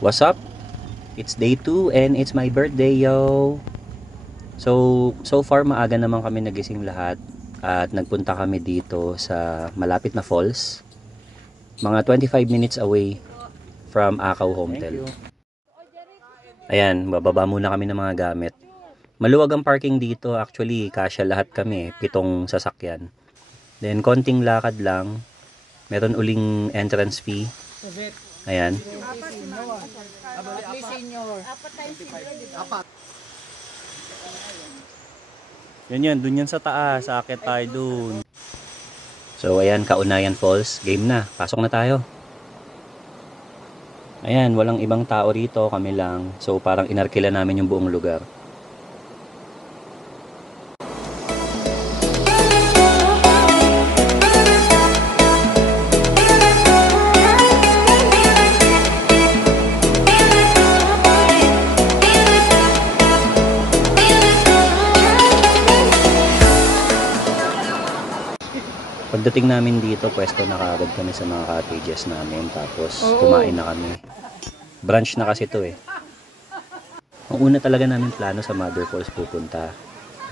What's up? It's day 2 and it's my birthday, yo! So far maaga naman kami nagising lahat at nagpunta kami dito sa malapit na falls. Mga 25 minutes away from Akaw Hotel. Ayan, bababa muna kami ng mga gamit. Maluwag ang parking dito, actually kasya lahat kami, 7 sasakyan. Then konting lakad lang, meron uling entrance fee. Ayan. Yan, dun yan sa taas, akit tayo dun. So ayan, Kaunayan Falls, game na, pasok na tayo. Ayan, walang ibang tao rito, kami lang. So parang inarkila namin yung buong lugar. Pagdating namin dito, pwesto na kaagad kami sa mga cottages namin. Tapos kumain na kami. Brunch na kasi to eh. Ang una talaga namin plano sa Mother Falls pupunta.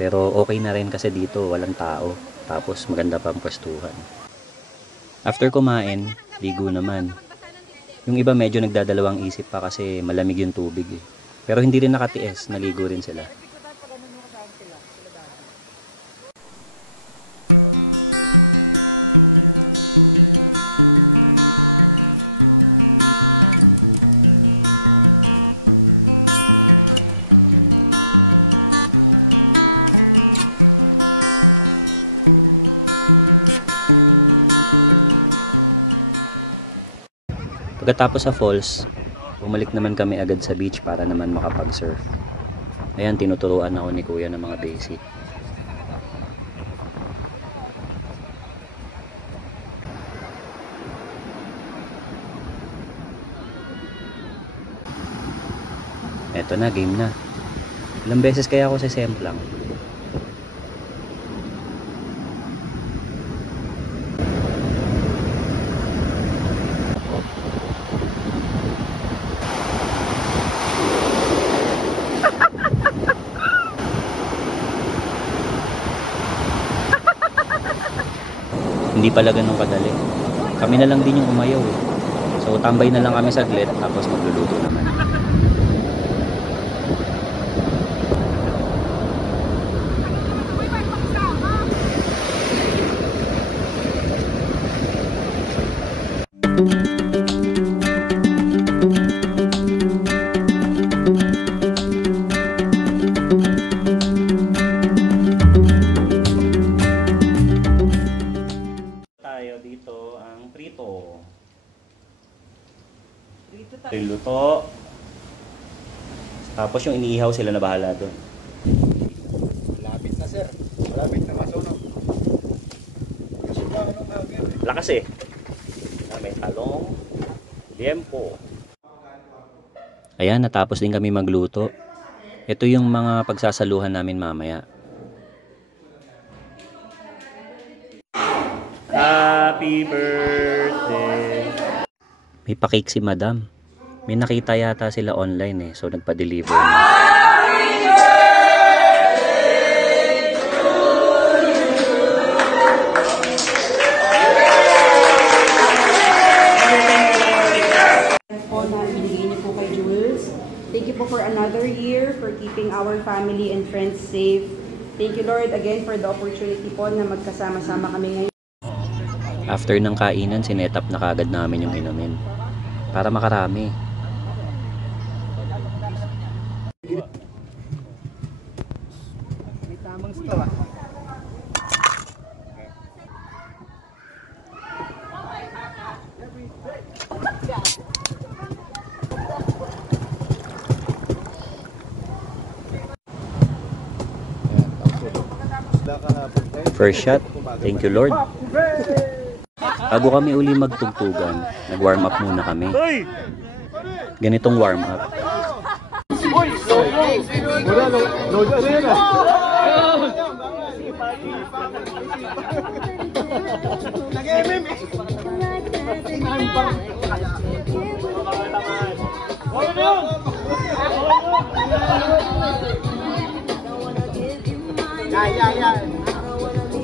Pero okay na rin kasi dito walang tao. Tapos maganda pa ang pwestuhan. After kumain, ligo naman. Yung iba medyo nagdadalawang isip pa kasi malamig yung tubig eh. Pero hindi rin nakatiis, naligo rin sila. Pagkatapos sa falls, bumalik naman kami agad sa beach para naman makapag-surf. Ayan, tinuturuan ako ni Kuya ng mga basic. Eto na, game na. Ilang beses kaya ako sa Semplang? Hindi pala ganun kadali. Kami na lang din yung umayaw eh. So tambay na lang kami saglit tapos magluluto naman. Luto. Tapos yung iniihaw sila na bahala doon. Malapit na sir. Malapit na masunog. Lakas eh. May talong. Liempo. Ayan, natapos din kami magluto. Ito yung mga pagsasaluhan namin mamaya. Happy birthday! May pa-cake si Madam. May nakita yata sila online eh, so nagpa-deliver na. Thank you po for another year, for keeping our family and friends safe. Thank you Lord again for the opportunity po na magkasama-sama kami ngayon. After ng kainan, sinetap na kagad namin yung inumin. Para makarami. May tamang straw ah. First shot, thank you Lord. Bago kami uli magtugtugan, nag-warm up muna kami. Ganitong warm up. Nag-MM eh.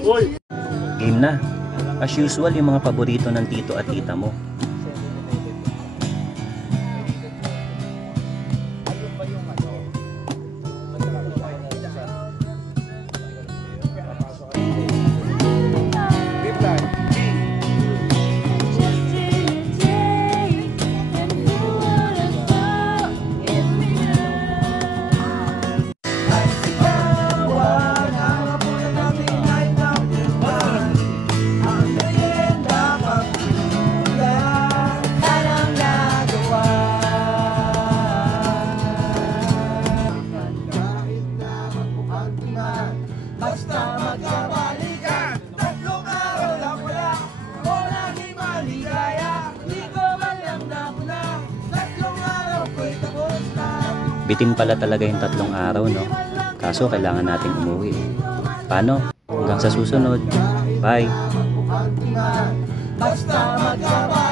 Uy! Game na. As usual, yung mga paborito ng tito at tita mo. Bitin pala talaga yung 3 araw, no? Kaso kailangan nating umuwi. Paano? Hanggang sa susunod. Bye! Basta magkabalikan.